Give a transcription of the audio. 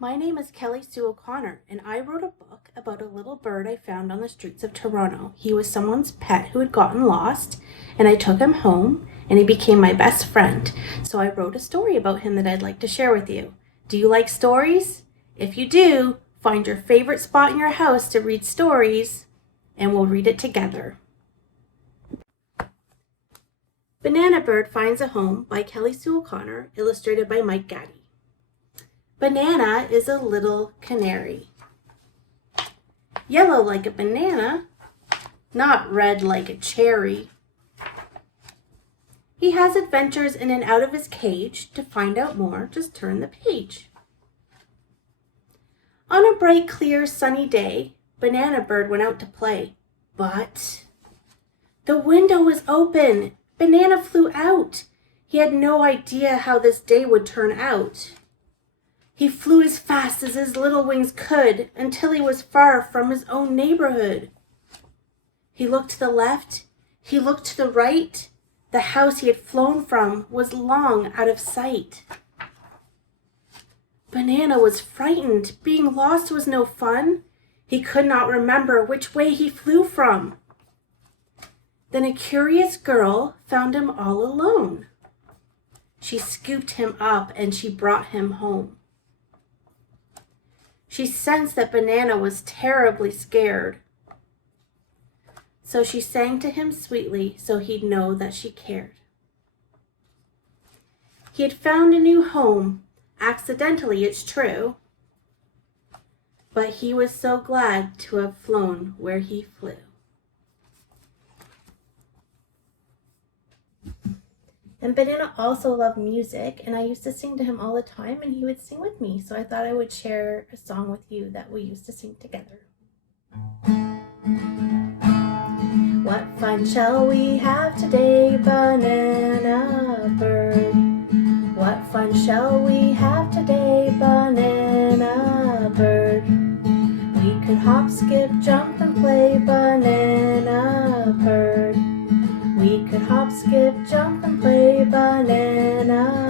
My name is Kelly Sue O'Connor, and I wrote a book about a little bird I found on the streets of Toronto. He was someone's pet who had gotten lost, and I took him home, and he became my best friend. So I wrote a story about him that I'd like to share with you. Do you like stories? If you do, find your favorite spot in your house to read stories, and we'll read it together. Banana Bird Finds a Home by Kelly Sue O'Connor, illustrated by Mike Gatti. Banana is a little canary. Yellow like a banana, not red like a cherry. He has adventures in and out of his cage. To find out more, just turn the page. On a bright, clear, sunny day, Banana Bird went out to play. But the window was open. Banana flew out. He had no idea how this day would turn out. He flew as fast as his little wings could until he was far from his own neighborhood. He looked to the left, he looked to the right. The house he had flown from was long out of sight. Banana was frightened. Being lost was no fun. He could not remember which way he flew from. Then a curious girl found him all alone. She scooped him up and she brought him home. She sensed that Banana was terribly scared. So she sang to him sweetly so he'd know that she cared. He had found a new home, accidentally it's true, but he was so glad to have flown where he flew. And Banana also loved music, and I used to sing to him all the time, and he would sing with me. So I thought I would share a song with you that we used to sing together. What fun shall we have today, Banana Bird? What fun shall we have today, Banana Bird? We could hop, skip, jump, and play, Banana Bird. We could hop, skip, jump, and play, Banana